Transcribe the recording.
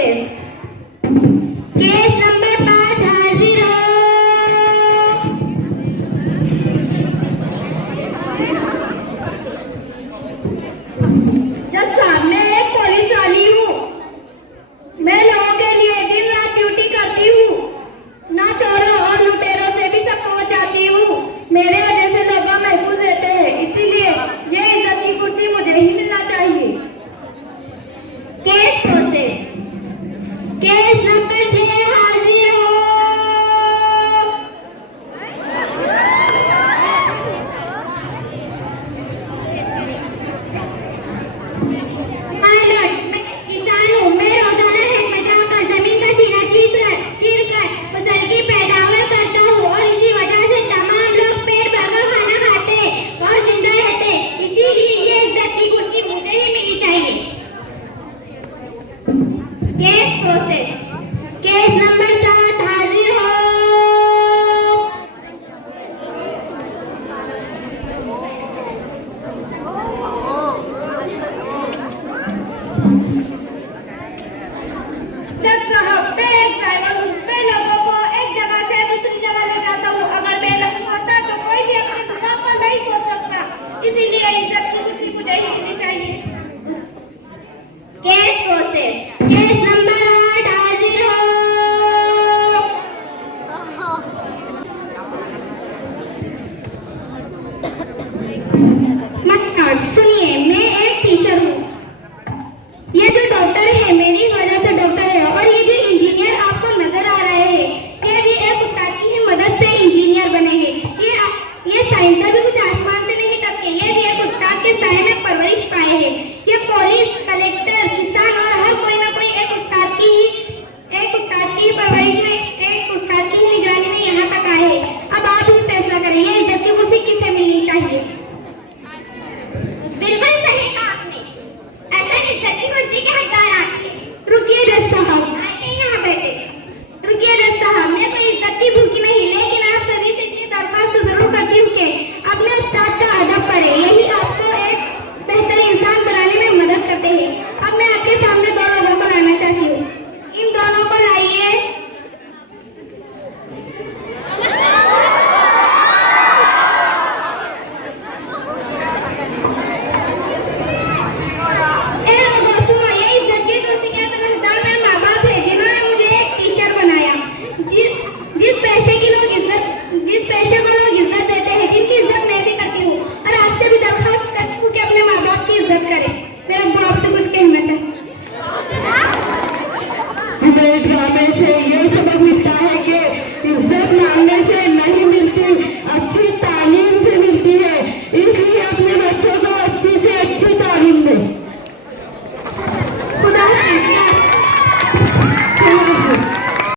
Process. Case number 5 हाजिर हो। जज साहब, मैं एक पुलिस वाली हूँ। मैं लोगों के लिए दिन रात ड्यूटी करती हूँ। ना चोरों और लुटेरों से भी सबको बचाती हूँ। मेरे वजह से लोग महफूज रहते हैं, इसीलिए ये इज्जत की कुर्सी मुझे ही मिलना चाहिए। Case process. केस नंबर 6 हाजिर हो। माय लॉर्ड, मैं किसान हूँ। मैं रोजाना खेत में जाकर जमीन का सीना चीर कर फसल की पैदावार करता हूँ और इसी वजह से तमाम लोग पेट भरकर खाना खाते और जिंदा रहते। इसीलिए ये इज्जत की कुर्सी मुझे ही मिलनी चाहिए। Case process.